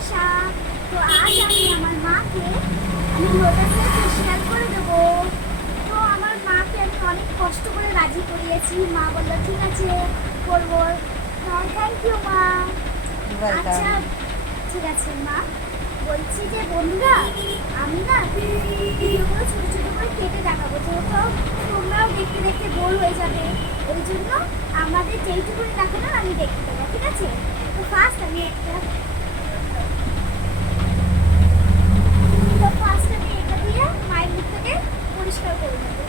অন্বেষা। তো আজ আমি আমার মাকে আমি লোটাসে ফেসিয়াল করে দেবো। তো আমার মাকে আমি অনেক কষ্ট করে রাজি করিয়েছি। মা বললো ঠিক আছে করবো। থ্যাংক ইউ মা। আচ্ছা ঠিক আছে মা। বলছি যে বন্ধুরা, আমি না ভিডিওগুলো ছোটো ছোটো করে কেটে দেখাবো, যেহেতু তোমরাও দেখতে দেখতে বোর হয়ে যাবে। ওই জন্য আমাদের যেইটুকুনি দেখো না আমি দেখতে দেবো, ঠিক আছে? তো ফার্স্ট আমি এটা দিয়ে মায়ের মুখটাকে পরিষ্কার করে নেবো।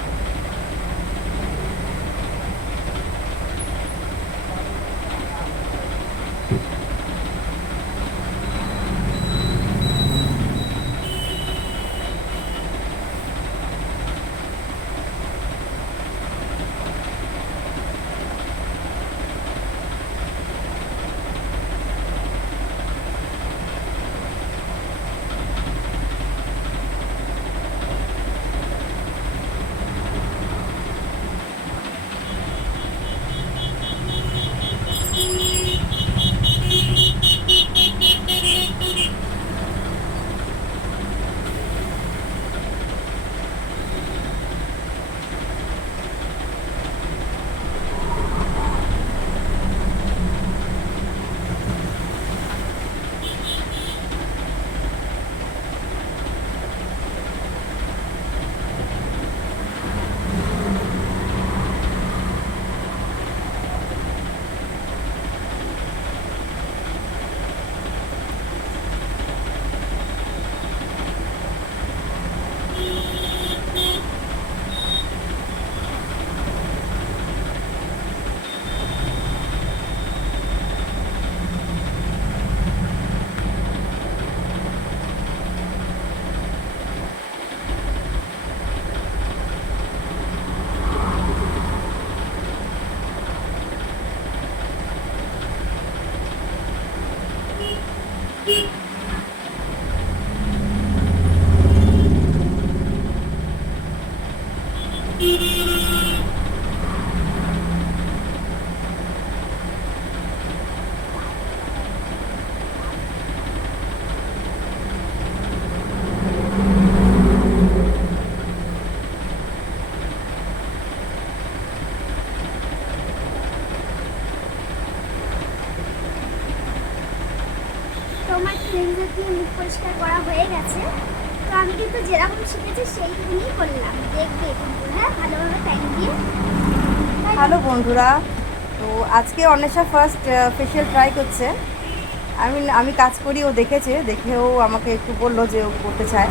তোমার ক্লিনজার দিয়ে মুখ পরিষ্কার করা হয়ে গেছে। তো আমি কিন্তু যেরকম শিখেছি সেইটুকুনি করলাম, দেখবে কিন্তু হ্যাঁ ভালোভাবে টাইম দিয়ে। হ্যালো বন্ধুরা, তো আজকে অন্বেষা ফার্স্ট ফেশিয়াল ট্রাই করছে। আমি কাজ করি, ও দেখেছে, দেখেও আমাকে একটু বললো যে ও করতে চায়।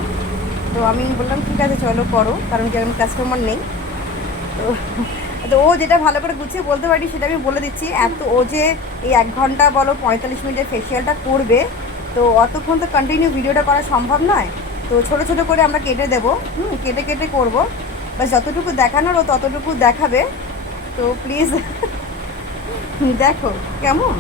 তো আমি বললাম ঠিক আছে চলো করো, কারণ কি আমি কাস্টমার নেই। তো তো ও যেটা ভালো করে গুছিয়ে বলতে পারি সেটা আমি বলে দিচ্ছি। ও যে এই 1 ঘন্টা বলো 45 মিনিটের ফেশিয়ালটা করবে, তো অতক্ষণ তো কন্টিনিউ ভিডিওটা করা সম্ভব নয়। তো ছোটো ছোটো করে আমরা কেটে দেবো, কেটে কেটে করবো। বাস যতটুকু দেখানোর ও ততটুকু দেখাবে। তো প্লিজ দেখো কেমন।